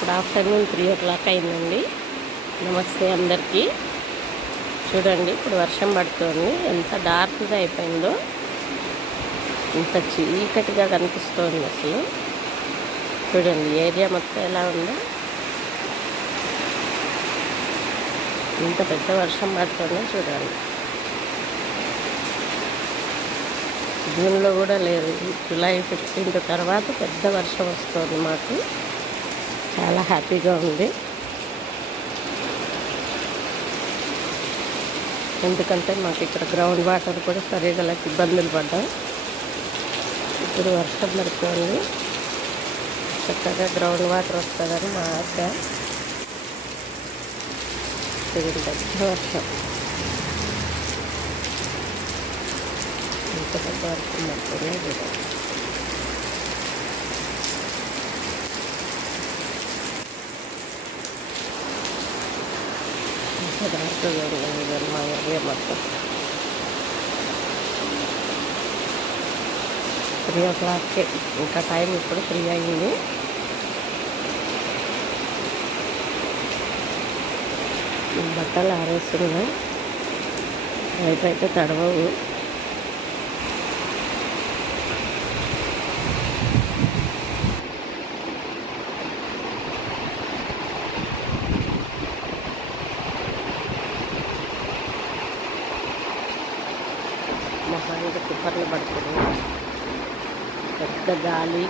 ఇప్పుడు ఆఫ్టర్నూన్ 3 అయిందండి. నమస్తే అందరికీ. చూడండి, ఇప్పుడు వర్షం పడుతుంది. ఎంత డార్క్గా అయిపోయిందో, ఇంత చీకటిగా కనిపిస్తోంది అసలు. చూడండి ఏరియా మొత్తం ఎలా ఉందో. ఇంత పెద్ద వర్షం పడుతుందో చూడండి. జూన్లో కూడా లేదు, జూలై 15th తర్వాత పెద్ద వర్షం వస్తుంది. మాకు చాలా హ్యాపీగా ఉంది. ఎందుకంటే మాకు ఇక్కడ గ్రౌండ్ వాటర్ కూడా సరిగా ఇబ్బందులు పడ్డాం. ఇప్పుడు వర్షం పడుతుంది, చక్కగా గ్రౌండ్ వాటర్ వస్తుందని మా ఆశ. ఇది పెద్ద వర్షం, ఇంత పెద్ద వర్షం పడుతుంది. దాంట్లో మా ఏరియా మొత్తం 3 ఇంకా టైం ఇప్పుడు 3 అయింది. బట్టలు ఆరేస్తున్నాయి, అయితే తడవవు. మొహానికి తుప్పర్లు పడుతుంది, పెద్ద గాలి.